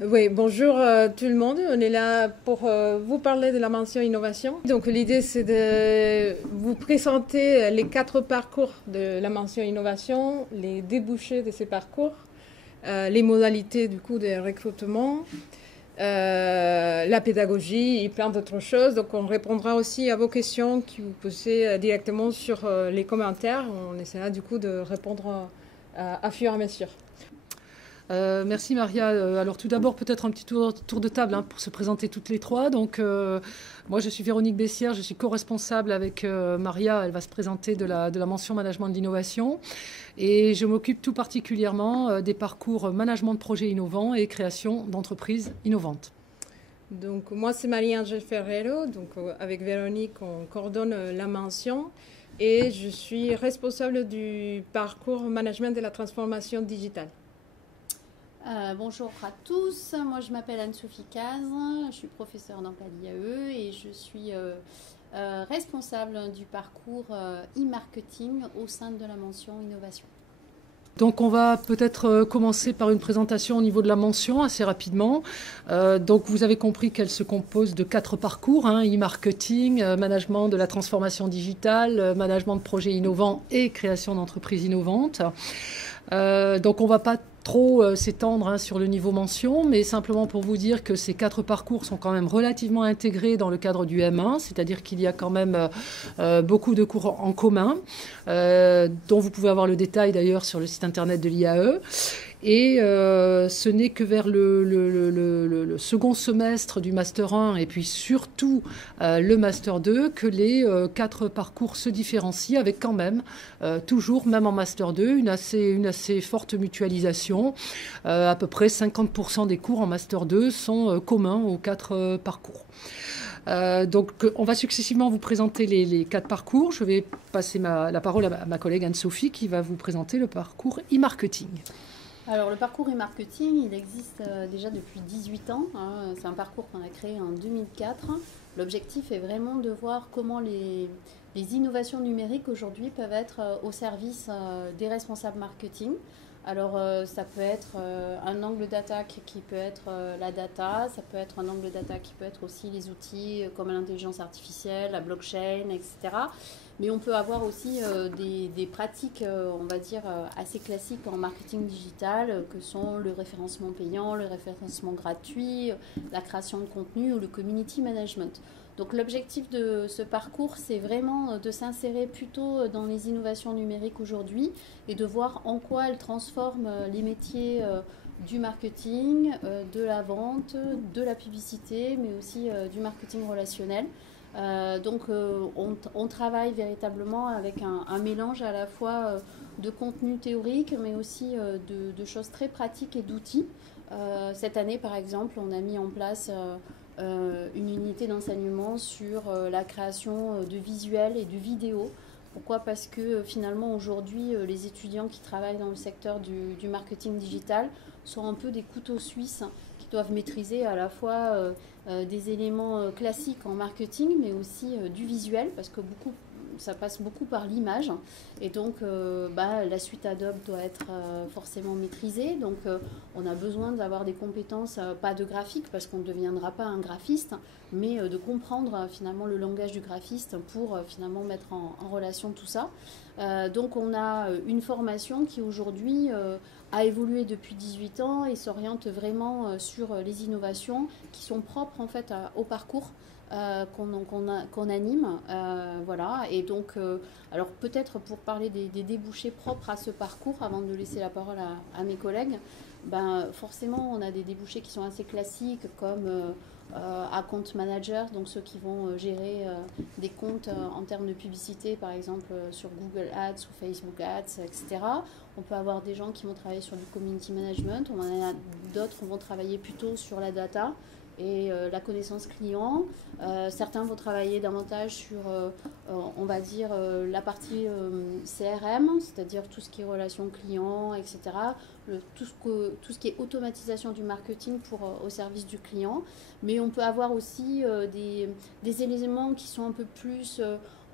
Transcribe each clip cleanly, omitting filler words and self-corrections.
Oui, bonjour tout le monde. On est là pour vous parler de la mention innovation. Donc l'idée c'est de vous présenter les 4 parcours de la mention innovation, les débouchés de ces parcours, les modalités du coup de recrutement, la pédagogie et plein d'autres choses. Donc on répondra aussi à vos questions que vous posez directement sur les commentaires. On essaiera du coup de répondre à fur et à mesure. Merci Maria. Alors tout d'abord peut-être un petit tour de table pour se présenter toutes les trois. Donc moi je suis Véronique Bessière, je suis co-responsable avec Maria, elle va se présenter de la mention management de l'innovation. Et je m'occupe tout particulièrement des parcours management de projets innovants et création d'entreprises innovantes. Donc moi c'est Marie-Angèle Ferrero, donc avec Véronique on coordonne la mention et je suis responsable du parcours management de la transformation digitale. Bonjour à tous, moi je m'appelle Anne-Sophie Caz, je suis professeure dans l'IAE et je suis responsable du parcours e-marketing au sein de la mention innovation. Donc on va peut-être commencer par une présentation au niveau de la mention assez rapidement. Donc vous avez compris qu'elle se compose de 4 parcours, e-marketing, management de la transformation digitale, management de projets innovants et création d'entreprises innovantes. Donc on ne va pas trop s'étendre sur le niveau mention, mais simplement pour vous dire que ces 4 parcours sont quand même relativement intégrés dans le cadre du M1, c'est-à-dire qu'il y a quand même beaucoup de cours en commun, dont vous pouvez avoir le détail d'ailleurs sur le site internet de l'IAE. Et ce n'est que vers le second semestre du Master 1 et puis surtout le Master 2 que les 4 parcours se différencient avec quand même, toujours, même en Master 2, une assez forte mutualisation. À peu près 50% des cours en Master 2 sont communs aux 4 parcours. Donc on va successivement vous présenter les 4 parcours. Je vais passer la parole à ma collègue Anne-Sophie qui va vous présenter le parcours e-marketing. Alors le parcours e-marketing, il existe déjà depuis 18 ans. C'est un parcours qu'on a créé en 2004. L'objectif est vraiment de voir comment les innovations numériques aujourd'hui peuvent être au service des responsables marketing. Alors ça peut être un angle d'attaque qui peut être la data, ça peut être un angle d'attaque qui peut être aussi les outils comme l'intelligence artificielle, la blockchain, etc. Mais on peut avoir aussi des pratiques, on va dire, assez classiques en marketing digital, que sont le référencement payant, le référencement gratuit, la création de contenu ou le community management. Donc l'objectif de ce parcours, c'est vraiment de s'insérer plutôt dans les innovations numériques aujourd'hui et de voir en quoi elles transforment les métiers du marketing, de la vente, de la publicité, mais aussi du marketing relationnel. Donc on travaille véritablement avec un mélange à la fois de contenu théorique, mais aussi de choses très pratiques et d'outils. Cette année, par exemple, on a mis en place une unité d'enseignement sur la création de visuels et de vidéos. Pourquoi ? Parce que finalement aujourd'hui les étudiants qui travaillent dans le secteur du marketing digital sont un peu des couteaux suisses qui doivent maîtriser à la fois des éléments classiques en marketing mais aussi du visuel parce que ça passe beaucoup par l'image et donc la suite Adobe doit être forcément maîtrisée. Donc on a besoin d'avoir des compétences, pas de graphique parce qu'on ne deviendra pas un graphiste, mais de comprendre finalement le langage du graphiste pour finalement mettre en relation tout ça. Donc on a une formation qui aujourd'hui a évolué depuis 18 ans et s'oriente vraiment sur les innovations qui sont propres en fait au parcours qu'on anime, voilà. Et donc, alors peut-être pour parler des débouchés propres à ce parcours, avant de laisser la parole à mes collègues, forcément on a des débouchés qui sont assez classiques comme account manager, donc ceux qui vont gérer des comptes en termes de publicité, par exemple sur Google Ads ou Facebook Ads, etc. On peut avoir des gens qui vont travailler sur du community management, on en a d'autres qui vont travailler plutôt sur la data et la connaissance client. Certains vont travailler davantage sur, on va dire, la partie CRM, c'est-à-dire tout ce qui est relations clients, etc. Tout ce qui est automatisation du marketing au service du client. Mais on peut avoir aussi des éléments qui sont un peu plus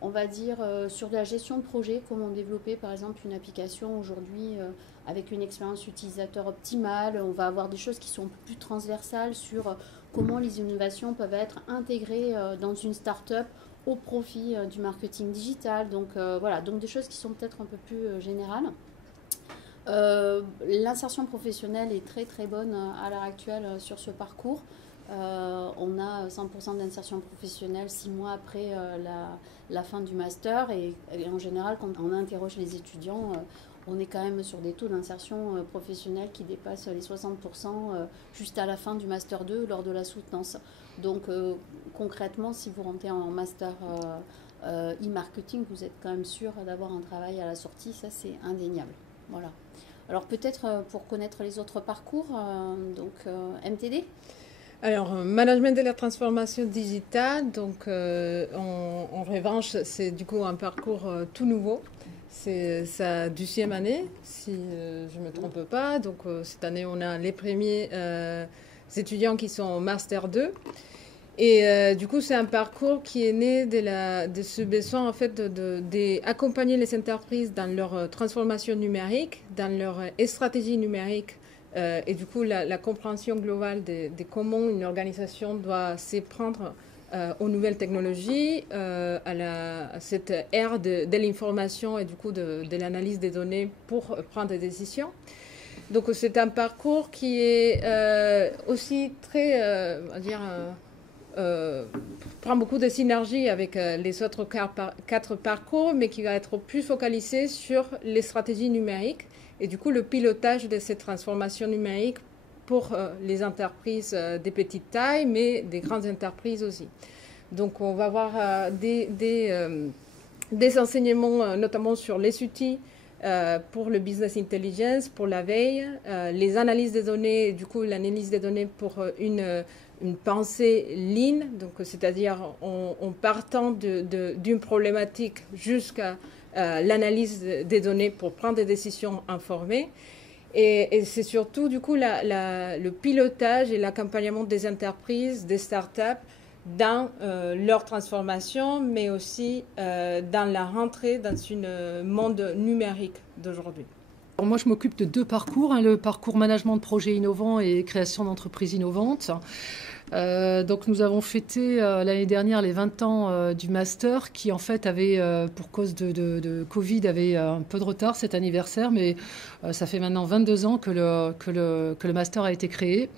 on va dire, sur de la gestion de projet, comment développer par exemple une application aujourd'hui avec une expérience utilisateur optimale. On va avoir des choses qui sont plus transversales sur comment les innovations peuvent être intégrées dans une start-up au profit du marketing digital. Donc voilà, donc des choses qui sont peut-être un peu plus générales. L'insertion professionnelle est très très bonne à l'heure actuelle sur ce parcours. On a 100% d'insertion professionnelle 6 mois après la fin du master et en général quand on interroge les étudiants, on est quand même sur des taux d'insertion professionnelle qui dépassent les 60% juste à la fin du master 2 lors de la soutenance. Donc concrètement, si vous rentrez en master e-marketing, vous êtes quand même sûr d'avoir un travail à la sortie, ça c'est indéniable. Voilà. Alors peut-être pour connaître les autres parcours, MTD. Alors, management de la transformation digitale, donc en revanche, c'est du coup un parcours tout nouveau. C'est sa 10e année, si je ne me trompe pas. Donc cette année, on a les premiers étudiants qui sont en Master 2. Et du coup, c'est un parcours qui est né de ce besoin en fait d'accompagner les entreprises dans leur transformation numérique, dans leur stratégie numérique. Et du coup, la compréhension globale de comment une organisation doit s'y prendre aux nouvelles technologies, à cette ère de l'information et du coup de l'analyse des données pour prendre des décisions. Donc, c'est un parcours qui est aussi très, on va dire, prend beaucoup de synergie avec les autres 4 parcours, mais qui va être plus focalisé sur les stratégies numériques. Et du coup, le pilotage de cette transformation numérique pour les entreprises de petite taille, mais des grandes entreprises aussi. Donc, on va avoir des enseignements, notamment sur les outils pour le business intelligence, pour la veille, les analyses des données, du coup, l'analyse des données pour une pensée lean, donc c'est-à-dire en partant d'une problématique jusqu'à l'analyse des données pour prendre des décisions informées. Et c'est surtout, du coup, le pilotage et l'accompagnement des entreprises, des startups dans leur transformation, mais aussi dans la rentrée dans un monde numérique d'aujourd'hui. Alors moi, je m'occupe de 2 parcours, le parcours management de projets innovants et création d'entreprises innovantes. Donc nous avons fêté l'année dernière les 20 ans du master qui en fait avait, pour cause de Covid, avait un peu de retard cet anniversaire, mais ça fait maintenant 22 ans que le master a été créé.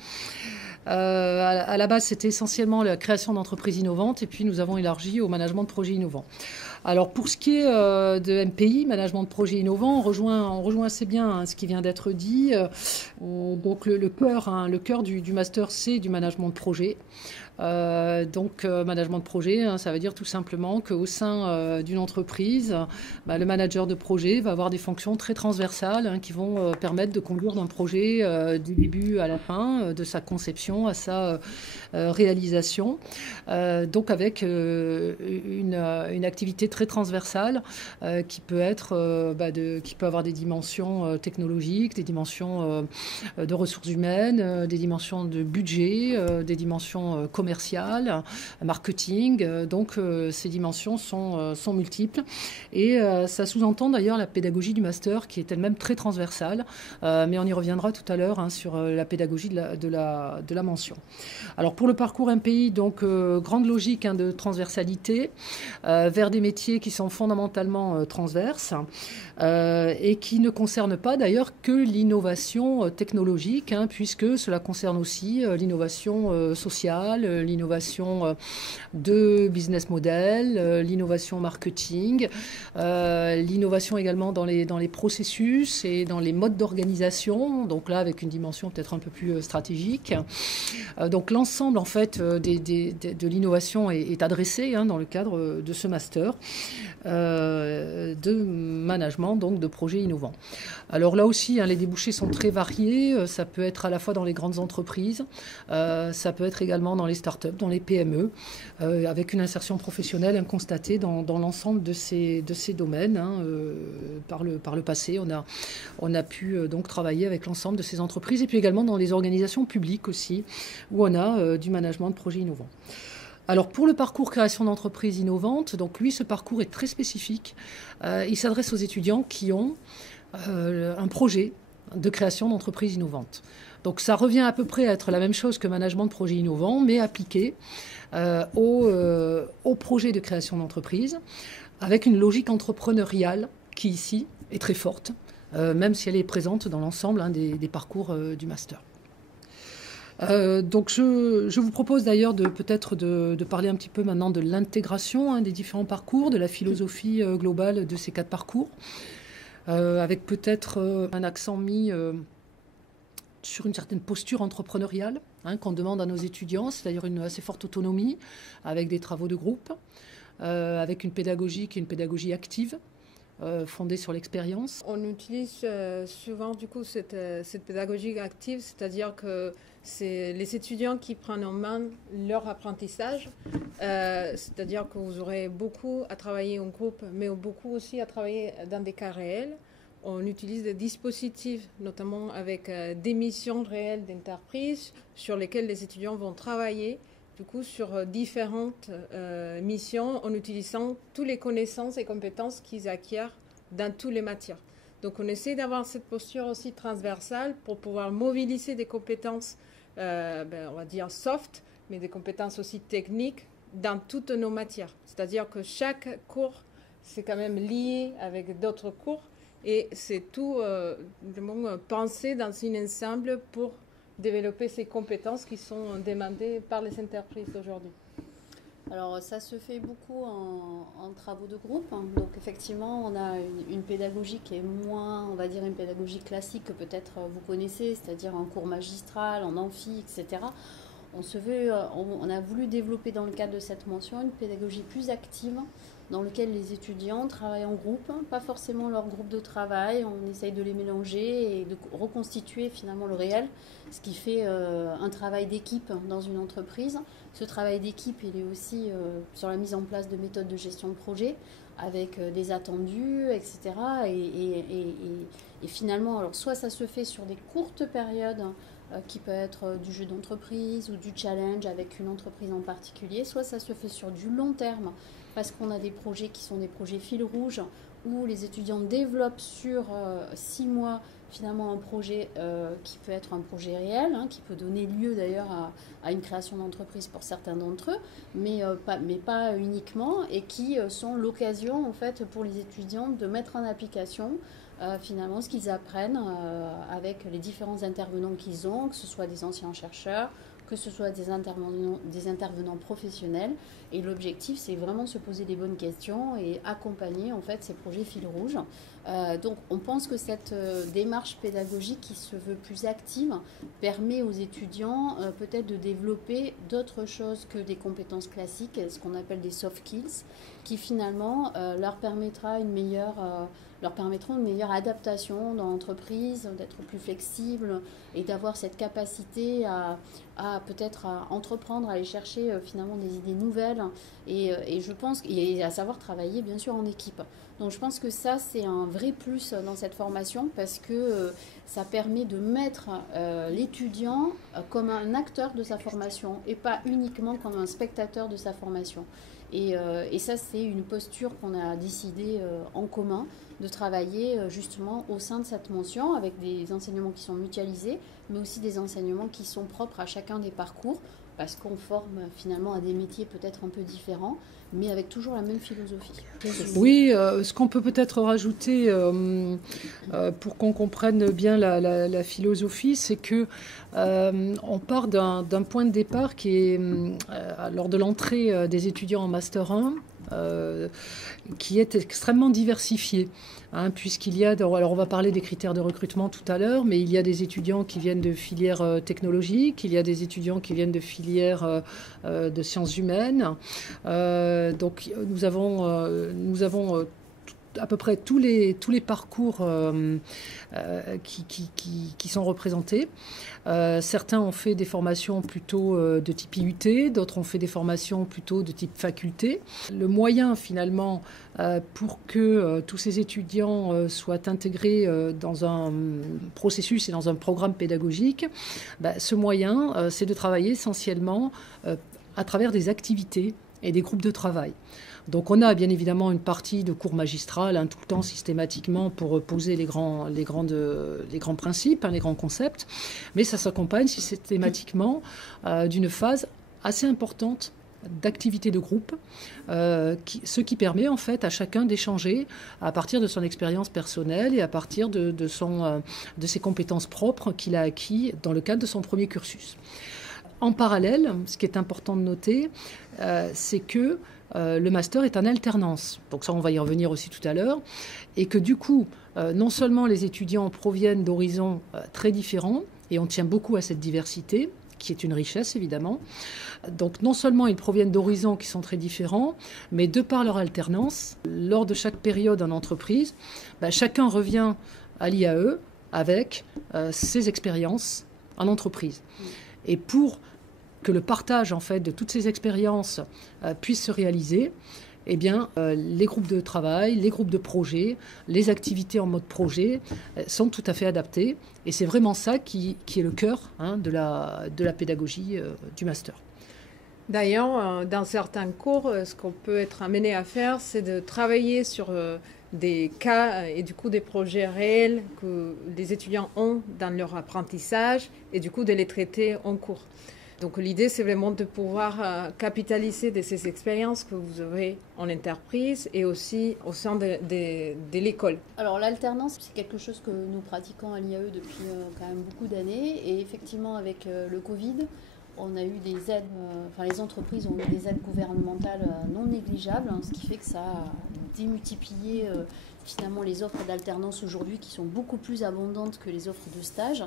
À la base, c'était essentiellement la création d'entreprises innovantes et puis nous avons élargi au management de projets innovants. Alors pour ce qui est de MPI, management de projets innovants, on rejoint assez bien ce qui vient d'être dit. Donc le cœur du master, c'est du management de projet. Management de projet, ça veut dire tout simplement qu'au sein d'une entreprise, le manager de projet va avoir des fonctions très transversales qui vont permettre de conduire d'un projet du début à la fin, de sa conception à sa réalisation. Donc avec une activité très transversale qui peut être, qui peut avoir des dimensions technologiques, des dimensions de ressources humaines, des dimensions de budget, des dimensions commercial, marketing. Donc, ces dimensions sont multiples. Et ça sous-entend d'ailleurs la pédagogie du master qui est elle-même très transversale. Mais on y reviendra tout à l'heure sur la pédagogie de la mention. Alors, pour le parcours MPI, donc, grande logique de transversalité vers des métiers qui sont fondamentalement transverses et qui ne concernent pas d'ailleurs que l'innovation technologique, puisque cela concerne aussi l'innovation sociale, l'innovation de business model, l'innovation marketing, l'innovation également dans les processus et dans les modes d'organisation, donc là avec une dimension peut-être un peu plus stratégique. Donc l'ensemble en fait de l'innovation est adressé dans le cadre de ce master de management donc de projets innovants. Alors là aussi, les débouchés sont très variés. Ça peut être à la fois dans les grandes entreprises, ça peut être également dans les startups, dans les PME, avec une insertion professionnelle constatée dans l'ensemble de ces domaines. Par le passé, on a pu donc travailler avec l'ensemble de ces entreprises et puis également dans les organisations publiques aussi, où on a du management de projets innovants. Alors pour le parcours création d'entreprise innovante, donc lui, ce parcours est très spécifique. Il s'adresse aux étudiants qui ont un projet de création d'entreprise innovante. Donc ça revient à peu près à être la même chose que management de projet innovant, mais appliqué au projet de création d'entreprise, avec une logique entrepreneuriale qui ici est très forte, même si elle est présente dans l'ensemble des parcours du master. Donc je vous propose d'ailleurs peut-être de parler un petit peu maintenant de l'intégration des différents parcours, de la philosophie globale de ces 4 parcours, avec peut-être un accent mis sur une certaine posture entrepreneuriale qu'on demande à nos étudiants, c'est-à-dire une assez forte autonomie, avec des travaux de groupe, avec une pédagogie qui est une pédagogie active, fondée sur l'expérience. On utilise souvent du coup cette pédagogie active, c'est-à-dire que c'est les étudiants qui prennent en main leur apprentissage, c'est-à-dire que vous aurez beaucoup à travailler en groupe, mais beaucoup aussi à travailler dans des cas réels. On utilise des dispositifs, notamment avec des missions réelles d'entreprise sur lesquelles les étudiants vont travailler du coup, sur différentes missions en utilisant toutes les connaissances et compétences qu'ils acquièrent dans toutes les matières. Donc, on essaie d'avoir cette posture aussi transversale pour pouvoir mobiliser des compétences, on va dire soft, mais des compétences aussi techniques dans toutes nos matières. C'est-à-dire que chaque cours, c'est quand même lié avec d'autres cours et c'est tout pensé dans un ensemble pour développer ces compétences qui sont demandées par les entreprises aujourd'hui. Alors ça se fait beaucoup en travaux de groupe. Donc effectivement, on a une pédagogie qui est moins, on va dire, une pédagogie classique que peut-être vous connaissez, c'est-à-dire en cours magistral, en amphi, etc. On a voulu développer dans le cadre de cette mention une pédagogie plus active dans laquelle les étudiants travaillent en groupe, pas forcément leur groupe de travail, on essaye de les mélanger et de reconstituer finalement le réel, ce qui fait un travail d'équipe dans une entreprise. Ce travail d'équipe, il est aussi sur la mise en place de méthodes de gestion de projet, avec des attendus, etc. Et finalement, alors soit ça se fait sur des courtes périodes, qui peut être du jeu d'entreprise ou du challenge avec une entreprise en particulier, soit ça se fait sur du long terme, parce qu'on a des projets qui sont des projets fil rouge, où les étudiants développent sur 6 mois finalement un projet qui peut être un projet réel, qui peut donner lieu d'ailleurs à une création d'entreprise pour certains d'entre eux, mais pas uniquement, et qui sont l'occasion en fait pour les étudiants de mettre en application finalement ce qu'ils apprennent avec les différents intervenants qu'ils ont, que ce soit des anciens chercheurs, que ce soit des intervenants professionnels. Et l'objectif, c'est vraiment se poser les bonnes questions et accompagner en fait ces projets fil rouge. Donc on pense que cette démarche pédagogique qui se veut plus active permet aux étudiants peut-être de développer d'autres choses que des compétences classiques, ce qu'on appelle des soft skills, qui finalement leur permettront une meilleure adaptation dans l'entreprise, d'être plus flexible et d'avoir cette capacité à peut-être à entreprendre, à aller chercher finalement des idées nouvelles et je pense, et à savoir travailler bien sûr en équipe. Donc je pense que ça c'est un vrai plus dans cette formation parce que ça permet de mettre l'étudiant comme un acteur de sa formation et pas uniquement comme un spectateur de sa formation. Et ça c'est une posture qu'on a décidé en commun de travailler justement au sein de cette mention avec des enseignements qui sont mutualisés, mais aussi des enseignements qui sont propres à chacun des parcours, parce qu'on forme finalement à des métiers peut-être un peu différents, mais avec toujours la même philosophie. Oui, ce qu'on peut peut-être rajouter pour qu'on comprenne bien la philosophie, c'est que on part d'un point de départ qui est, lors de l'entrée des étudiants en Master 1, qui est extrêmement diversifié, puisqu'il y a, alors on va parler des critères de recrutement tout à l'heure, mais il y a des étudiants qui viennent de filières technologiques, il y a des étudiants qui viennent de filières de sciences humaines, donc nous avons à peu près tous les parcours qui sont représentés. Certains ont fait des formations plutôt de type IUT, d'autres ont fait des formations plutôt de type faculté. Le moyen finalement pour que tous ces étudiants soient intégrés dans un processus et dans un programme pédagogique, ce moyen c'est de travailler essentiellement à travers des activités et des groupes de travail. Donc on a bien évidemment une partie de cours magistral tout le temps systématiquement pour poser les grands principes, les grands concepts, mais ça s'accompagne systématiquement d'une phase assez importante d'activité de groupe, ce qui permet en fait à chacun d'échanger à partir de son expérience personnelle et à partir de ses compétences propres qu'il a acquis dans le cadre de son premier cursus. En parallèle, ce qui est important de noter, c'est que le master est en alternance. Donc ça, on va y revenir aussi tout à l'heure. Et que du coup, non seulement les étudiants proviennent d'horizons très différents, et on tient beaucoup à cette diversité, qui est une richesse évidemment. Donc non seulement ils proviennent d'horizons qui sont très différents, mais de par leur alternance, lors de chaque période en entreprise, chacun revient à l'IAE avec ses expériences en entreprise. Et pour que le partage en fait de toutes ces expériences puisse se réaliser, eh bien, les groupes de travail, les groupes de projet, les activités en mode projet sont tout à fait adaptés. Et c'est vraiment ça qui est le cœur de la pédagogie du master. D'ailleurs, dans certains cours, ce qu'on peut être amené à faire, c'est de travailler sur des cas et du coup des projets réels que les étudiants ont dans leur apprentissage et du coup de les traiter en cours. Donc l'idée, c'est vraiment de pouvoir capitaliser de ces expériences que vous avez en entreprise et aussi au sein de l'école. Alors l'alternance, c'est quelque chose que nous pratiquons à l'IAE depuis quand même beaucoup d'années. Et effectivement, avec le Covid, on a eu des aides, les entreprises ont eu des aides gouvernementales non négligeables, ce qui fait que ça a démultiplié finalement les offres d'alternance aujourd'hui qui sont beaucoup plus abondantes que les offres de stage.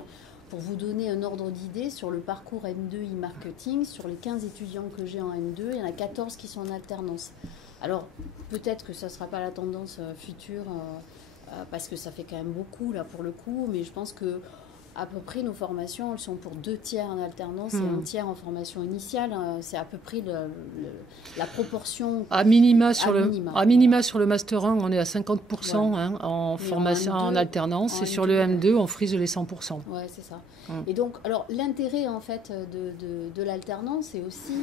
Pour vous donner un ordre d'idée, sur le parcours M2 e-marketing, sur les 15 étudiants que j'ai en M2, il y en a 14 qui sont en alternance. Alors, peut-être que ça ne sera pas la tendance future, parce que ça fait quand même beaucoup, là, pour le coup, mais je pense que à peu près nos formations, elles sont pour 2 tiers en alternance et 1 tiers en formation initiale. C'est à peu près la proportion. À minima sur le Master 1, on est à 50% en formation en alternance, et sur le M2, on frise les 100%. Oui, c'est ça. Et donc, alors, l'intérêt en fait de l'alternance, c'est aussi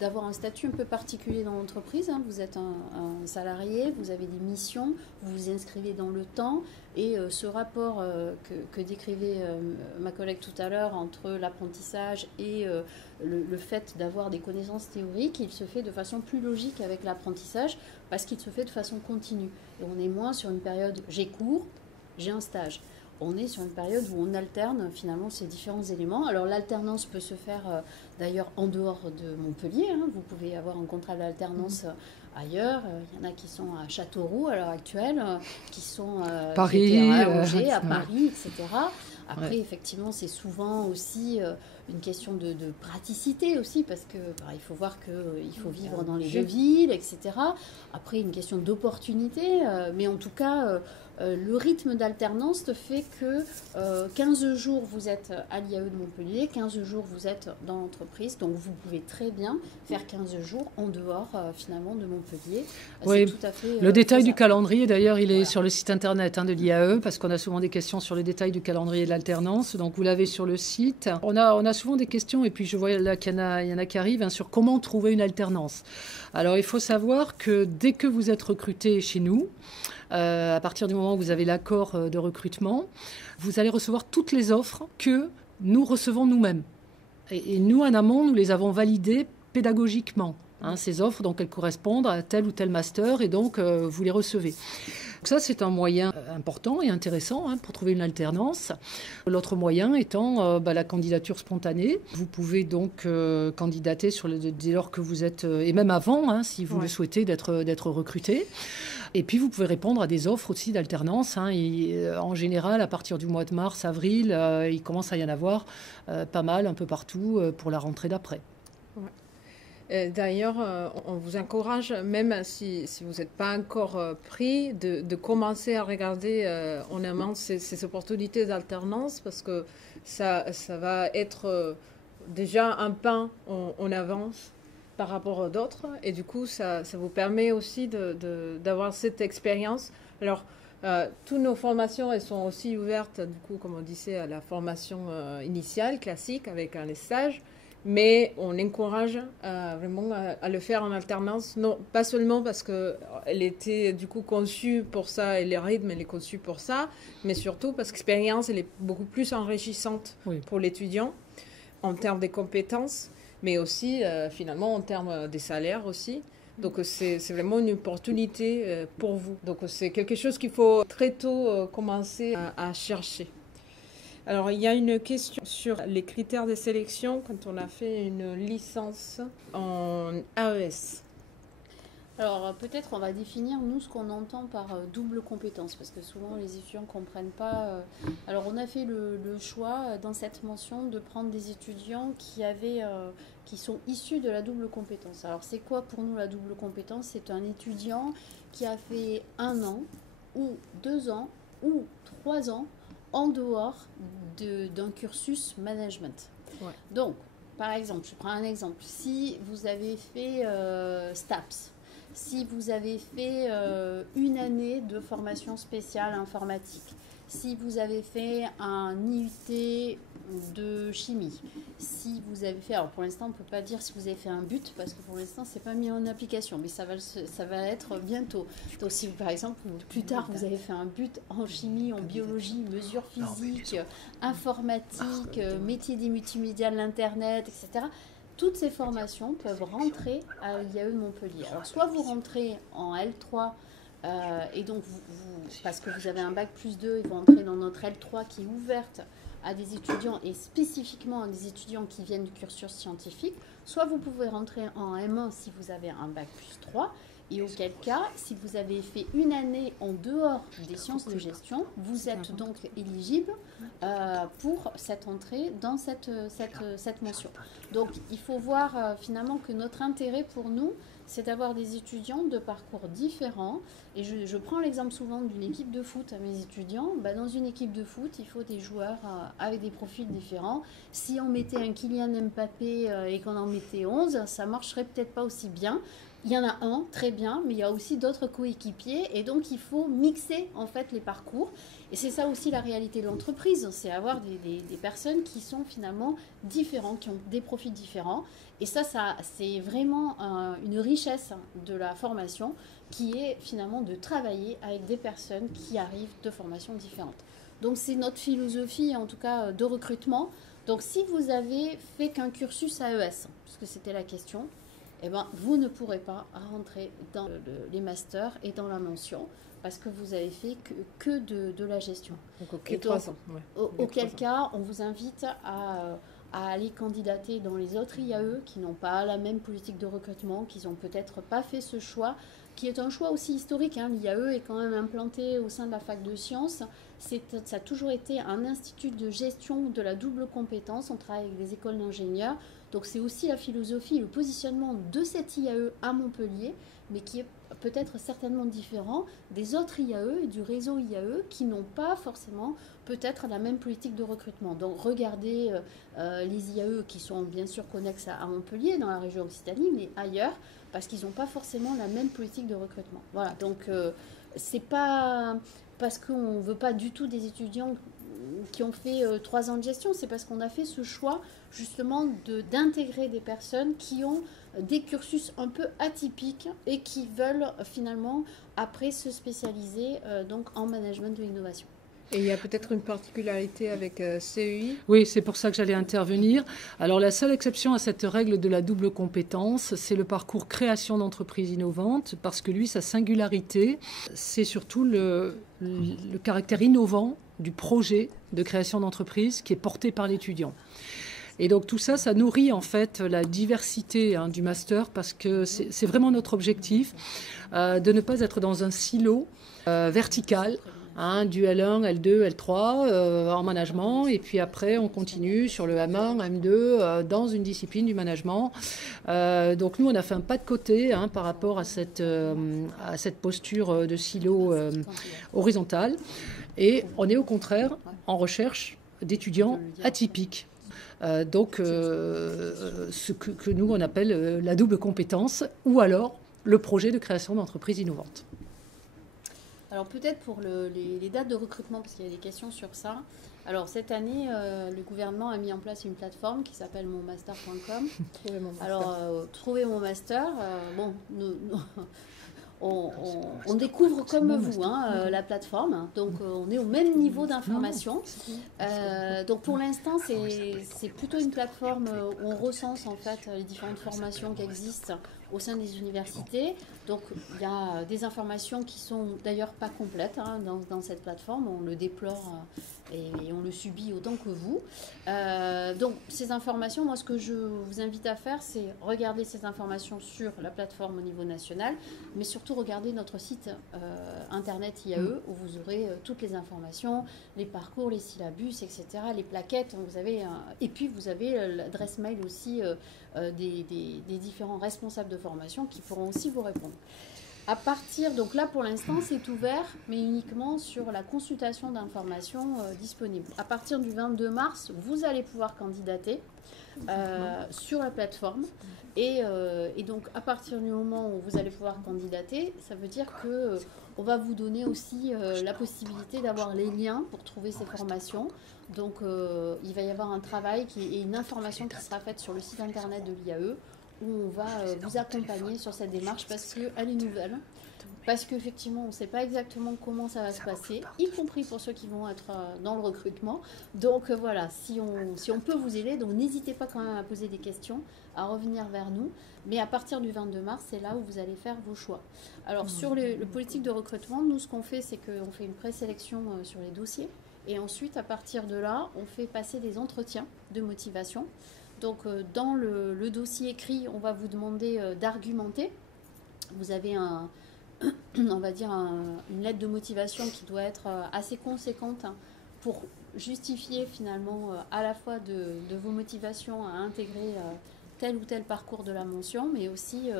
d'avoir un statut un peu particulier dans l'entreprise. Vous êtes un salarié, vous avez des missions, vous vous inscrivez dans le temps, et ce rapport que décrivait ma collègue tout à l'heure entre l'apprentissage et le fait d'avoir des connaissances théoriques, il se fait de façon plus logique avec l'apprentissage parce qu'il se fait de façon continue. Et on est moins sur une période j'ai cours, j'ai un stage. On est sur une période où on alterne finalement ces différents éléments. Alors l'alternance peut se faire d'ailleurs en dehors de Montpellier. Vous pouvez avoir un contrat d'alternance ailleurs. Il y en a qui sont à Châteauroux à l'heure actuelle, qui sont Paris, à Angers, à Paris, etc. Après, effectivement, c'est souvent aussi une question de praticité aussi, parce que il faut voir qu'il faut vivre dans les deux villes, etc. Après, une question d'opportunité, mais en tout cas, le rythme d'alternance te fait que 15 jours vous êtes à l'IAE de Montpellier, 15 jours vous êtes dans l'entreprise, donc vous pouvez très bien faire 15 jours en dehors finalement de Montpellier. Oui, tout à fait, le détail du calendrier d'ailleurs il est sur le site internet de l'IAE, parce qu'on a souvent des questions sur le détail du calendrier de l'alternance, donc vous l'avez sur le site. On a souvent des questions, et puis je vois là qu'il y en a qui arrivent sur comment trouver une alternance. Alors il faut savoir que dès que vous êtes recruté chez nous, à partir du moment où vous avez l'accord de recrutement, vous allez recevoir toutes les offres que nous recevons nous-mêmes. Et nous, en amont, nous les avons validées pédagogiquement. Ces offres, donc elles correspondent à tel ou tel master, et donc vous les recevez. Donc ça, c'est un moyen important et intéressant pour trouver une alternance. L'autre moyen étant la candidature spontanée. Vous pouvez donc candidater dès lors que vous êtes, et même avant, si vous le souhaitez, d'être recruté. Et puis, vous pouvez répondre à des offres aussi d'alternance. En général, à partir du mois de mars, avril, il commence à y en avoir pas mal, un peu partout, pour la rentrée d'après. D'ailleurs, on vous encourage, même si vous n'êtes pas encore pris, de commencer à regarder en amont ces opportunités d'alternance, parce que ça va être déjà un pas en avance par rapport à d'autres, et du coup ça vous permet aussi d'avoir cette expérience. Alors toutes nos formations, elles sont aussi ouvertes, du coup, comme on disait, à la formation initiale classique avec un stage, Mais on encourage vraiment à le faire en alternance, non, pas seulement parce qu'elle était du coup conçue pour ça et le rythme elle est conçu pour ça, mais surtout parce que l'expérience elle est beaucoup plus enrichissante pour l'étudiant en termes de compétences, mais aussi finalement en termes des salaires aussi. Donc c'est vraiment une opportunité pour vous. Donc c'est quelque chose qu'il faut très tôt commencer à chercher. Alors, il y a une question sur les critères de sélection quand on a fait une licence en AES. Alors, peut-être on va définir, nous, ce qu'on entend par double compétence, parce que souvent les étudiants ne comprennent pas. Alors, on a fait le choix, dans cette mention, de prendre des étudiants qui sont issus de la double compétence. Alors, c'est quoi pour nous la double compétence? C'est un étudiant qui a fait 1 an, ou 2 ans, ou 3 ans, en dehors d'un cursus management. Ouais. Donc, par exemple, je prends un exemple. Si vous avez fait STAPS, si vous avez fait 1 année de formation spéciale informatique, si vous avez fait un IUT de chimie, si vous avez fait, alors pour l'instant on ne peut pas dire si vous avez fait un but parce que pour l'instant c'est pas mis en application, mais ça va être bientôt. Donc si par exemple plus tard vous avez fait un but en chimie, en biologie, mesures physiques, informatique, métier des multimédias, l'internet, etc., toutes ces formations peuvent rentrer à l'IAE de Montpellier. Alors soit vous rentrez en L3 et donc parce que vous avez un bac plus 2, ils vont entrer dans notre L3 qui est ouverte à des étudiants et spécifiquement à des étudiants qui viennent du cursus scientifique, soit vous pouvez rentrer en M1 si vous avez un bac plus 3, et auquel cas, si vous avez fait 1 année en dehors des sciences de gestion, vous êtes donc éligible pour cette entrée dans cette mention. Donc il faut voir finalement que notre intérêt pour nous, c'est d'avoir des étudiants de parcours différents. Et je prends l'exemple souvent d'une équipe de foot à mes étudiants. Dans une équipe de foot, il faut des joueurs avec des profils différents. Si on mettait un Kylian Mbappé et qu'on en mettait 11, ça ne marcherait peut-être pas aussi bien. Il y en a un, très bien, mais il y a aussi d'autres coéquipiers. Et donc, il faut mixer en fait les parcours. Et c'est ça aussi la réalité de l'entreprise. C'est avoir des personnes qui sont finalement différentes, qui ont des profils différents. Et ça c'est vraiment une richesse de la formation qui est finalement de travailler avec des personnes qui arrivent de formations différentes. Donc c'est notre philosophie en tout cas de recrutement. Donc si vous avez fait qu'un cursus AES, puisque c'était la question, vous ne pourrez pas rentrer dans les masters et dans la mention parce que vous avez fait que de la gestion. Donc, 3 ans. Ouais. Auquel cas, on vous invite à aller candidater dans les autres IAE qui n'ont pas la même politique de recrutement, qui n'ont peut-être pas fait ce choix, qui est un choix aussi historique. L'IAE est quand même implanté au sein de la fac de sciences. Ça a toujours été un institut de gestion de la double compétence. On travaille avec des écoles d'ingénieurs. Donc c'est aussi la philosophie, le positionnement de cette IAE à Montpellier, mais qui est peut-être certainement différent des autres IAE et du réseau IAE qui n'ont pas forcément peut-être la même politique de recrutement. Donc regardez les IAE qui sont bien sûr connexes à Montpellier, dans la région Occitanie, mais ailleurs, parce qu'ils n'ont pas forcément la même politique de recrutement. Voilà, donc c'est pas parce qu'on ne veut pas du tout des étudiants qui ont fait 3 ans de gestion, c'est parce qu'on a fait ce choix justement d'intégrer des personnes qui ont des cursus un peu atypiques et qui veulent finalement après se spécialiser donc en management de l'innovation. Et il y a peut-être une particularité avec CEI? Oui, c'est pour ça que j'allais intervenir. Alors la seule exception à cette règle de la double compétence, c'est le parcours création d'entreprises innovantes, parce que lui, sa singularité, c'est surtout le caractère innovant du projet de création d'entreprise qui est porté par l'étudiant. Et donc tout ça, ça nourrit en fait la diversité du master, parce que c'est vraiment notre objectif de ne pas être dans un silo vertical, du L1, L2, L3 en management, et puis après on continue sur le M1, M2 dans une discipline du management. Donc nous on a fait un pas de côté par rapport à cette posture de silo horizontal, et on est au contraire en recherche d'étudiants atypiques. Donc ce que nous on appelle la double compétence, ou alors le projet de création d'entreprises innovantes. Alors peut-être pour les dates de recrutement, parce qu'il y a des questions sur ça. Alors cette année, le gouvernement a mis en place une plateforme qui s'appelle monmaster.com. Alors, trouver mon master, bon, on découvre comme vous la plateforme, donc on est au même niveau d'information. Donc pour l'instant, c'est plutôt une plateforme où on recense en fait les différentes formations qui existent au sein des universités. Donc il y a des informations qui sont d'ailleurs pas complètes dans cette plateforme, on le déplore et on le subit autant que vous. Donc ces informations, moi ce que je vous invite à faire, c'est regarder ces informations sur la plateforme au niveau national, mais surtout regarder notre site internet IAE où vous aurez toutes les informations, les parcours, les syllabus, etc., les plaquettes. Vous avez, et puis vous avez l'adresse mail aussi des différents responsables de formation qui pourront aussi vous répondre. À partir, donc là pour l'instant c'est ouvert, mais uniquement sur la consultation d'informations disponibles. À partir du 22 mars, vous allez pouvoir candidater sur la plateforme. Et donc à partir du moment où vous allez pouvoir candidater, ça veut dire que on va vous donner aussi la possibilité d'avoir les liens pour trouver ces formations. Donc il va y avoir un travail et une information qui sera faite sur le site internet de l'IAE, où on va vous accompagner sur cette démarche parce qu'elle est nouvelle, parce qu'effectivement on ne sait pas exactement comment ça va se passer, y compris pour ceux qui vont être dans le recrutement. Donc voilà, si on peut vous aider, donc n'hésitez pas quand même à poser des questions, à revenir vers nous. Mais à partir du 22 mars, c'est là où vous allez faire vos choix. Alors sur le politique de recrutement, nous ce qu'on fait, c'est qu'on fait une présélection sur les dossiers. Et ensuite, à partir de là, on fait passer des entretiens de motivation. Donc, dans le dossier écrit, on va vous demander d'argumenter. Vous avez on va dire une lettre de motivation qui doit être assez conséquente pour justifier finalement à la fois de vos motivations à intégrer tel ou tel parcours de la mention, mais aussi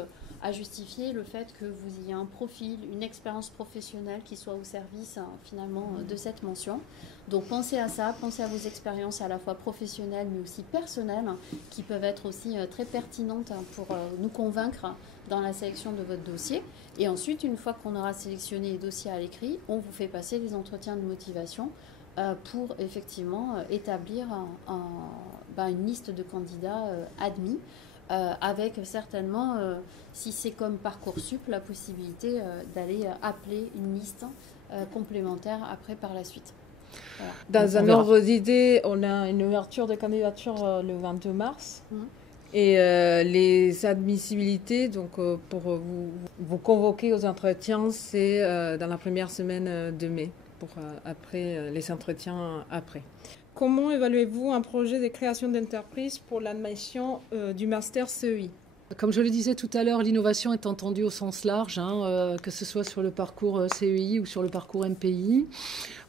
à justifier le fait que vous ayez un profil, une expérience professionnelle qui soit au service finalement de cette mention. Donc pensez à ça, pensez à vos expériences à la fois professionnelles mais aussi personnelles qui peuvent être aussi très pertinentes pour nous convaincre dans la sélection de votre dossier. Et ensuite, une fois qu'on aura sélectionné les dossiers à l'écrit, on vous fait passer les entretiens de motivation pour effectivement établir une liste de candidats admis. Avec certainement, si c'est comme Parcoursup, la possibilité d'aller appeler une liste complémentaire après par la suite. Voilà. Dans un ordre d'idée, on a une ouverture de candidature le 22 mars. Et les admissibilités, donc pour vous convoquer aux entretiens, c'est dans la première semaine de mai, pour après les entretiens après. Comment évaluez-vous un projet de création d'entreprise pour l'admission du master CEI ? Comme je le disais tout à l'heure, l'innovation est entendue au sens large, que ce soit sur le parcours CEI ou sur le parcours MPI.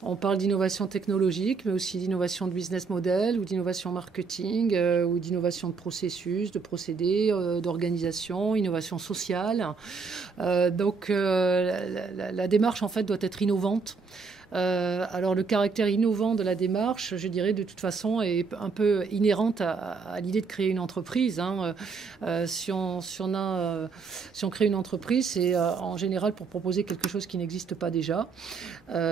On parle d'innovation technologique, mais aussi d'innovation de business model ou d'innovation marketing ou d'innovation de processus, de procédés, d'organisation, innovation sociale. Donc la démarche en fait doit être innovante. Alors le caractère innovant de la démarche, je dirais de toute façon, est un peu inhérente à l'idée de créer une entreprise. Si on crée une entreprise, c'est en général pour proposer quelque chose qui n'existe pas déjà.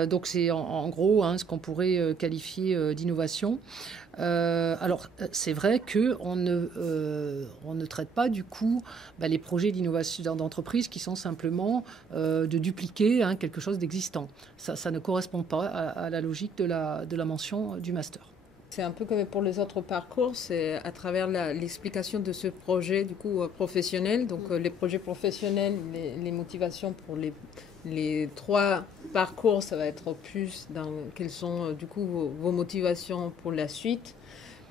Donc c'est en gros ce qu'on pourrait qualifier d'innovation. Alors, c'est vrai qu'on ne traite pas du coup les projets d'innovation d'entreprise qui sont simplement de dupliquer quelque chose d'existant. Ça ne correspond pas à la logique de la mention du master. C'est un peu comme pour les autres parcours, c'est à travers l'explication de ce projet du coup professionnel. Donc les projets professionnels, les motivations pour les 3 parcours, ça va être plus dans quelles sont du coup vos motivations pour la suite.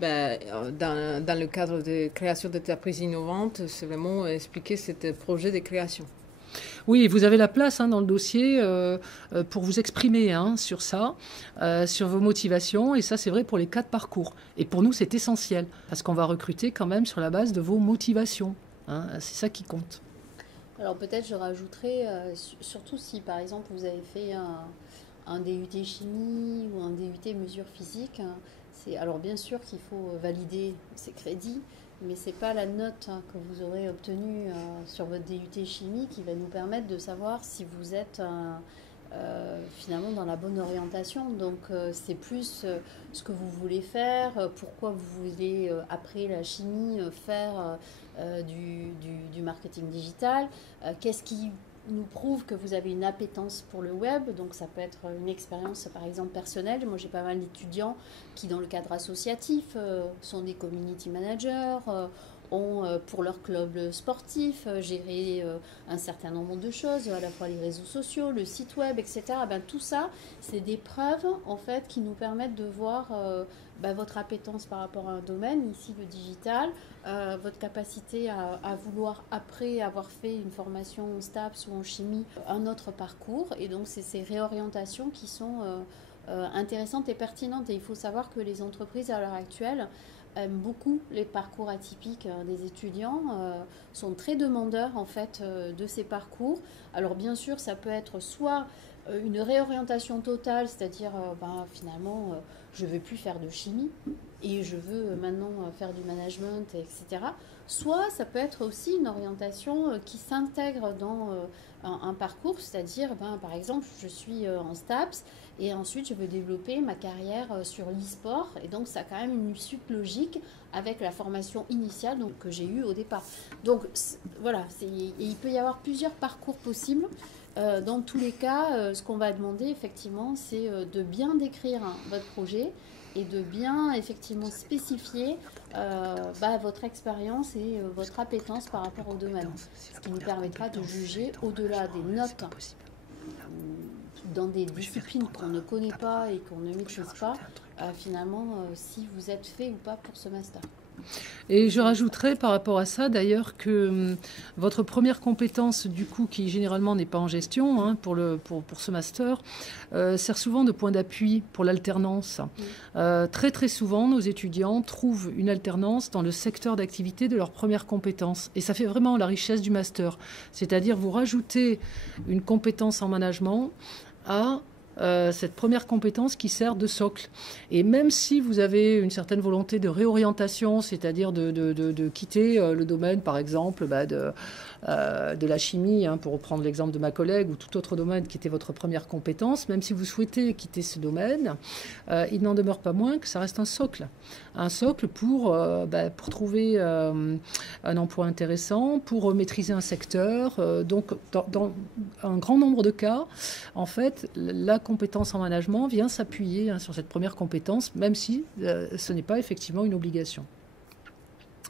Dans le cadre de création d'entreprises innovantes, c'est vraiment expliquer ce projet de création. Oui, vous avez la place dans le dossier pour vous exprimer sur ça, sur vos motivations. Et ça, c'est vrai pour les 4 parcours. Et pour nous, c'est essentiel parce qu'on va recruter quand même sur la base de vos motivations. C'est ça qui compte. Alors peut-être je rajouterais, surtout si par exemple vous avez fait un DUT chimie ou un DUT mesures physiques, alors bien sûr qu'il faut valider ces crédits, mais ce n'est pas la note que vous aurez obtenue sur votre DUT chimie qui va nous permettre de savoir si vous êtes finalement dans la bonne orientation. Donc c'est plus ce que vous voulez faire, pourquoi vous voulez après la chimie faire du marketing digital, qu'est-ce qui nous prouve que vous avez une appétence pour le web. Donc ça peut être une expérience par exemple personnelle. Moi j'ai pas mal d'étudiants qui dans le cadre associatif sont des community managers, ont pour leur club sportif géré un certain nombre de choses, à la fois les réseaux sociaux, le site web, etc. Ben, tout ça, c'est des preuves en fait qui nous permettent de voir votre appétence par rapport à un domaine, ici le digital, votre capacité à vouloir, après avoir fait une formation en STAPS ou en chimie, un autre parcours. Et donc c'est ces réorientations qui sont intéressantes et pertinentes. Et il faut savoir que les entreprises à l'heure actuelle aiment beaucoup les parcours atypiques des étudiants, sont très demandeurs en fait de ces parcours. Alors bien sûr, ça peut être soit une réorientation totale, c'est-à-dire finalement je ne veux plus faire de chimie et je veux maintenant faire du management, etc. Soit ça peut être aussi une orientation qui s'intègre dans un parcours, c'est-à-dire par exemple je suis en STAPS et ensuite je veux développer ma carrière sur l'e-sport et donc ça a quand même une suite logique avec la formation initiale donc, que j'ai eue au départ. Donc voilà, il peut y avoir plusieurs parcours possibles. Dans tous les cas, ce qu'on va demander effectivement, c'est de bien décrire votre projet et de bien effectivement spécifier votre expérience et votre appétence par rapport au domaine. Ce qui nous permettra de juger au-delà des notes dans des disciplines qu'on ne connaît pas et qu'on ne maîtrise pas, finalement, si vous êtes fait ou pas pour ce master. Et je rajouterais par rapport à ça d'ailleurs que votre première compétence du coup qui généralement n'est pas en gestion pour ce master sert souvent de point d'appui pour l'alternance. Très très souvent nos étudiants trouvent une alternance dans le secteur d'activité de leur première compétence et ça fait vraiment la richesse du master. C'est-à-dire vous rajoutez une compétence en management à cette première compétence qui sert de socle. Et même si vous avez une certaine volonté de réorientation, c'est-à-dire de quitter le domaine, par exemple, de la chimie, pour reprendre l'exemple de ma collègue, ou tout autre domaine qui était votre première compétence, même si vous souhaitez quitter ce domaine, il n'en demeure pas moins que ça reste un socle. Un socle pour trouver un emploi intéressant, pour maîtriser un secteur. Donc, dans un grand nombre de cas, en fait, la compétence en management vient s'appuyer sur cette première compétence, même si ce n'est pas effectivement une obligation.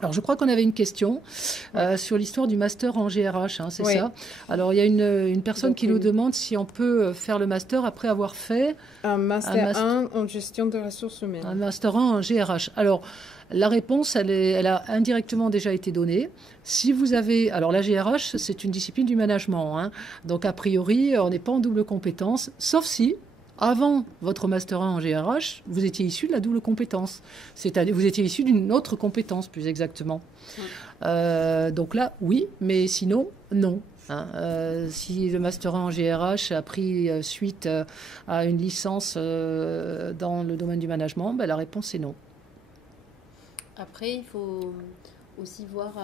Alors, je crois qu'on avait une question sur l'histoire du master en GRH, c'est ça? Alors, il y a une personne qui nous demande si on peut faire le master après avoir fait un master 1 en gestion de ressources humaines. Un master 1 en GRH. Alors, la réponse, elle a indirectement déjà été donnée. Si vous avez... Alors, la GRH, c'est une discipline du management. Donc, a priori, on n'est pas en double compétence, sauf si... Avant votre Master 1 en GRH, vous étiez issu de la double compétence. C'est-à-dire, vous étiez issu d'une autre compétence, plus exactement. Donc là, oui, mais sinon, non. Si le Master 1 en GRH a pris suite à une licence dans le domaine du management, la réponse est non. Après, il faut aussi voir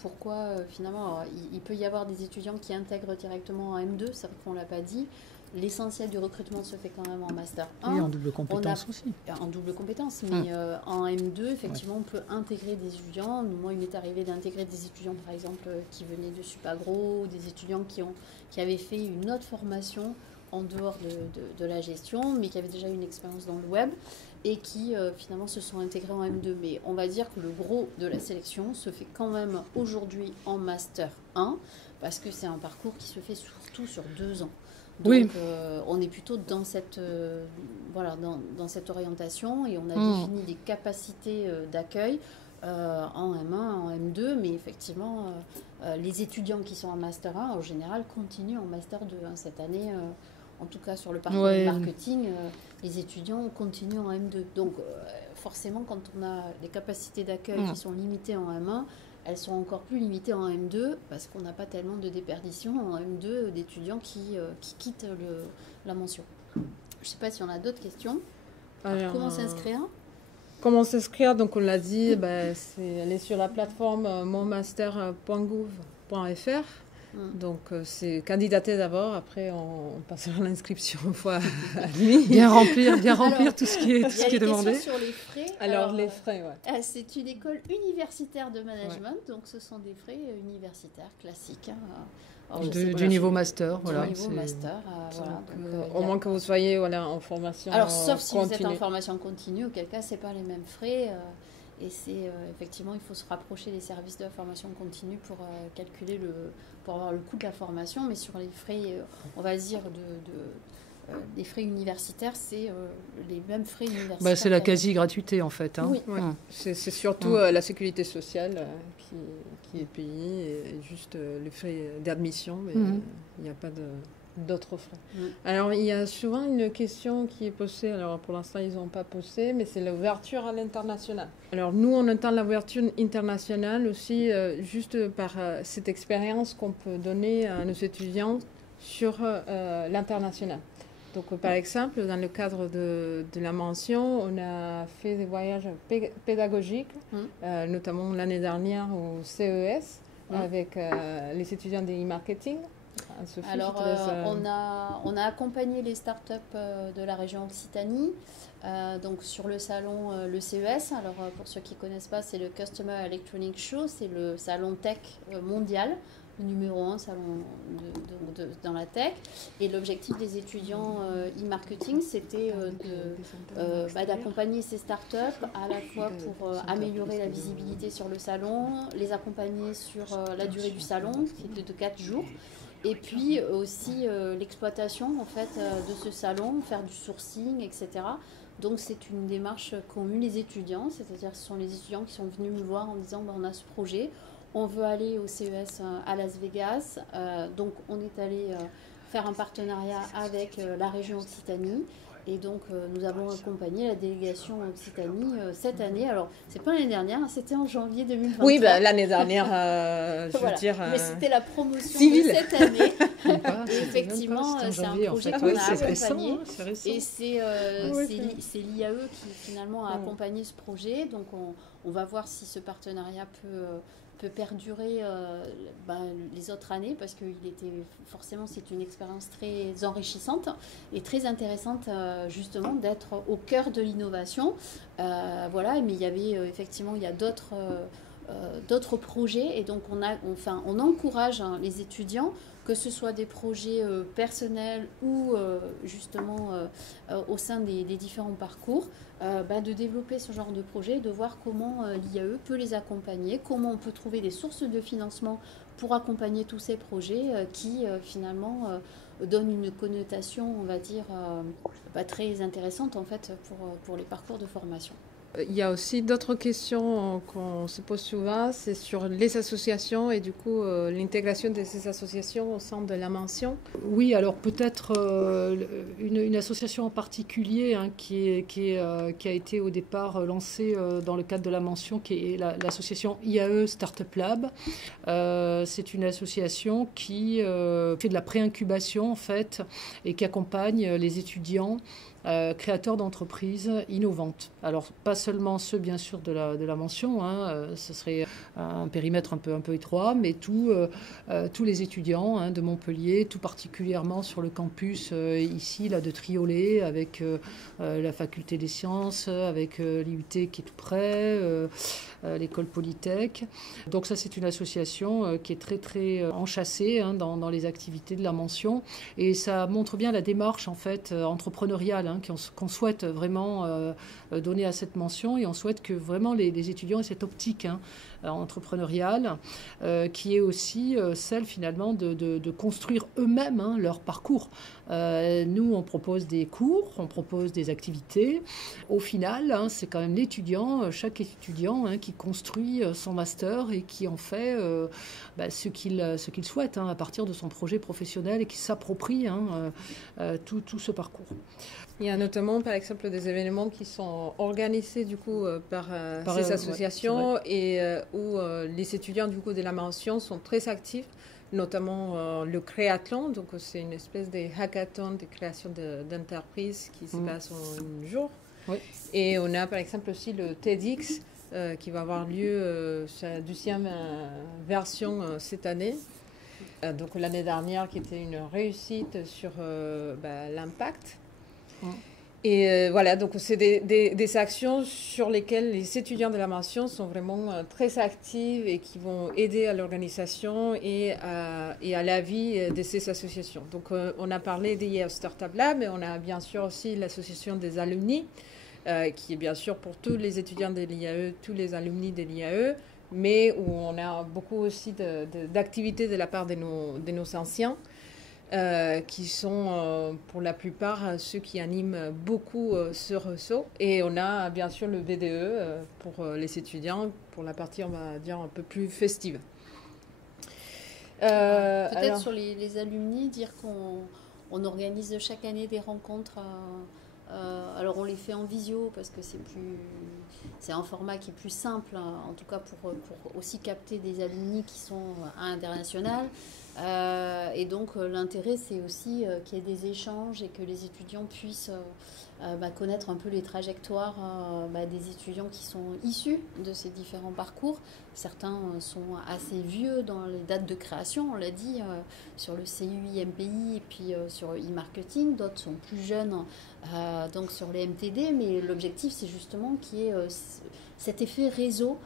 pourquoi, finalement, il peut y avoir des étudiants qui intègrent directement en M2, c'est vrai qu'on ne l'a pas dit. L'essentiel du recrutement se fait quand même en Master 1. Et en double compétence aussi. En double compétence, mais en M2, effectivement, on peut intégrer des étudiants. Moi, il m'est arrivé d'intégrer des étudiants, par exemple, qui venaient de Supagro, des étudiants qui avaient fait une autre formation en dehors de la gestion, mais qui avaient déjà une expérience dans le web et qui, finalement, se sont intégrés en M2. Mais on va dire que le gros de la sélection se fait quand même aujourd'hui en Master 1, parce que c'est un parcours qui se fait surtout sur 2 ans. Donc, on est plutôt dans cette, dans cette orientation et on a défini des capacités d'accueil en M1, en M2, mais effectivement, les étudiants qui sont en Master 1, en général, continuent en Master 2. Cette année, en tout cas sur le parcours de marketing, les étudiants continuent en M2. Donc, forcément, quand on a des capacités d'accueil qui sont limitées en M1, elles sont encore plus limitées en M2 parce qu'on n'a pas tellement de déperdition en M2 d'étudiants qui quittent la mention. Je ne sais pas si on a d'autres questions. Alors, comment s'inscrire? Comment s'inscrire? Donc on l'a dit, elle est sur la plateforme monmaster.gouv.fr. Donc, c'est candidater d'abord, après on passera l'inscription une fois à lui. Bien remplir tout ce qui est demandé. Il y a des questions sur les frais. Alors les frais, ouais. C'est une école universitaire de management, donc ce sont des frais universitaires classiques. Du niveau master, voilà. Du niveau master, voilà. Au moins que vous soyez en formation continue. Alors, sauf si continue. vous êtes en formation continue, auquel cas, c'est pas les mêmes frais. Et c'est effectivement, il faut se rapprocher des services de la formation continue pour calculer pour avoir le coût de la formation. Mais sur les frais, on va dire, des frais universitaires, c'est les mêmes frais universitaires. C'est la quasi-gratuité, en fait. Hein. Oui. Ouais. C'est surtout la sécurité sociale qui est payée et juste les frais d'admission, mais il n'y a pas d'autres frais. Alors, il y a souvent une question qui est posée, alors pour l'instant, ils n'ont pas posé, mais c'est l'ouverture à l'international. Alors, nous, on entend l'ouverture internationale aussi juste par cette expérience qu'on peut donner à nos étudiants sur l'international. Donc, par exemple, dans le cadre de la mention, on a fait des voyages pédagogiques, notamment l'année dernière au CES, avec les étudiants de e-marketing. Sophie, alors, on a accompagné les startups de la région Occitanie, donc sur le salon, le CES. Alors, pour ceux qui ne connaissent pas, c'est le Customer Electronic Show, c'est le salon tech mondial. Le numéro 1 salon dans la tech. Et l'objectif des étudiants e-marketing, c'était d'accompagner ces startups à la fois pour améliorer la visibilité sur le salon, les accompagner sur la durée du salon, qui était de 4 jours, et puis aussi l'exploitation en fait, de ce salon, faire du sourcing, etc. Donc c'est une démarche qu'ont eu les étudiants, c'est-à-dire que ce sont les étudiants qui sont venus me voir en disant on a ce projet. On veut aller au CES à Las Vegas, donc on est allé faire un partenariat avec la région Occitanie et donc nous avons accompagné la délégation Occitanie cette année. Alors c'est pas l'année dernière, c'était en janvier 2023. Oui, l'année dernière, je veux dire... Mais c'était la promotion civile. de cette année. Et effectivement, c'est un projet qu'on a accompagné. Et c'est l'IAE qui finalement a accompagné ce projet. Donc on va voir si ce partenariat peut perdurer les autres années parce que forcément c'est une expérience très enrichissante et très intéressante justement d'être au cœur de l'innovation. Voilà, mais il y avait effectivement il y a d'autres projets et donc on encourage les étudiants, que ce soit des projets personnels ou justement au sein des différents parcours, de développer ce genre de projet, de voir comment l'IAE peut les accompagner, comment on peut trouver des sources de financement pour accompagner tous ces projets qui finalement donnent une connotation, on va dire, très intéressante en fait pour les parcours de formation. Il y a aussi d'autres questions qu'on se pose souvent, c'est sur les associations et du coup l'intégration de ces associations au sein de la mention. Oui, alors peut-être une association en particulier qui a été au départ lancée dans le cadre de la mention, qui est l'association IAE Startup Lab. C'est une association qui fait de la pré-incubation en fait et qui accompagne les étudiants créateurs d'entreprises innovantes. Alors, pas seulement ceux, bien sûr, de la mention, ce serait un périmètre un peu étroit, mais tous les étudiants de Montpellier, tout particulièrement sur le campus ici, là, de Triolet, avec la faculté des sciences, avec l'IUT qui est tout près, l'école Polytech. Donc ça, c'est une association qui est très, très enchâssée dans les activités de la mention. Et ça montre bien la démarche, en fait, entrepreneuriale qu'on souhaite vraiment donner à cette mention. Et on souhaite que vraiment les étudiants aient cette optique entrepreneuriale qui est aussi celle, finalement, de construire eux-mêmes leur parcours. Nous, on propose des cours, on propose des activités. Au final, c'est quand même l'étudiant, chaque étudiant qui construit son master et qui en fait ce qu'il souhaite à partir de son projet professionnel et qui s'approprie tout ce parcours. Il y a notamment, par exemple, des événements qui sont organisés du coup par ces associations et où les étudiants du coup de la mention sont très actifs, notamment le créathlon. Donc c'est une espèce de hackathon de création d'entreprises qui se passe en un jour. Oui. Et on a par exemple aussi le TEDx qui va avoir lieu sa 12e version cette année. Donc l'année dernière qui était une réussite sur l'impact. Et voilà, donc c'est des actions sur lesquelles les étudiants de la mention sont vraiment très actifs et qui vont aider à l'organisation et à la vie de ces associations. Donc on a parlé d'IAE Startup Lab, mais on a bien sûr aussi l'association des alumni, qui est bien sûr pour tous les étudiants de l'IAE, tous les alumni de l'IAE, mais où on a beaucoup aussi d'activités de la part de nos anciens. Qui sont pour la plupart ceux qui animent beaucoup ce réseau. Et on a bien sûr le VDE pour les étudiants, pour la partie, on va dire, un peu plus festive. Peut-être sur les alumni, dire qu'on organise chaque année des rencontres. Alors on les fait en visio parce que c'est un format qui est plus simple, en tout cas pour aussi capter des alumni qui sont à l'international. Et donc l'intérêt c'est aussi qu'il y ait des échanges et que les étudiants puissent connaître un peu les trajectoires des étudiants qui sont issus de ces différents parcours. Certains sont assez vieux dans les dates de création, on l'a dit, sur le CUI, MPI et puis sur e-marketing. D'autres sont plus jeunes, donc sur les MTD. Mais l'objectif, c'est justement qu'il y ait cet effet réseau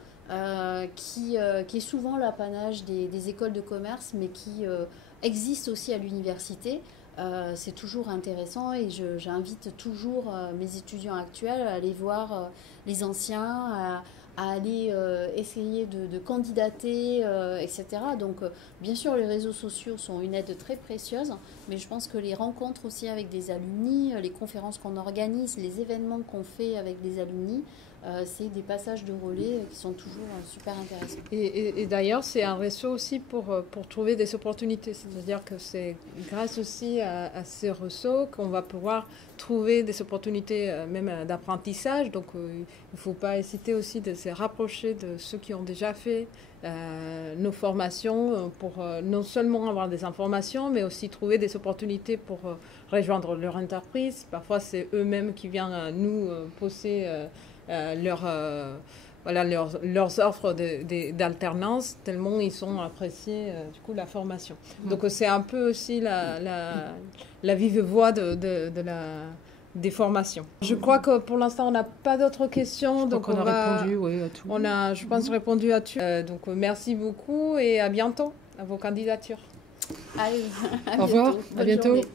qui est souvent l'apanage des écoles de commerce, mais qui existe aussi à l'université. C'est toujours intéressant et j'invite toujours mes étudiants actuels à aller voir les anciens, à aller essayer de candidater, etc. Donc, bien sûr, les réseaux sociaux sont une aide très précieuse, mais je pense que les rencontres aussi avec des alumni, les conférences qu'on organise, les événements qu'on fait avec des alumni, c'est des passages de relais qui sont toujours super intéressants. Et d'ailleurs, c'est un réseau aussi pour trouver des opportunités. C'est-à-dire que c'est grâce aussi à ces réseaux qu'on va pouvoir trouver des opportunités même d'apprentissage. Donc, il ne faut pas hésiter aussi de se rapprocher de ceux qui ont déjà fait nos formations pour non seulement avoir des informations, mais aussi trouver des opportunités pour rejoindre leur entreprise. Parfois, c'est eux-mêmes qui viennent nous poser leurs offres d'alternance, tellement ils ont apprécié du coup la formation. Donc c'est un peu aussi la vive voix des formations. Je crois que pour l'instant on n'a pas d'autres questions, donc on a répondu à tout. On a, je pense, répondu à tout. Donc merci beaucoup et à bientôt à vos candidatures. Allez, au revoir, à bientôt. Journée.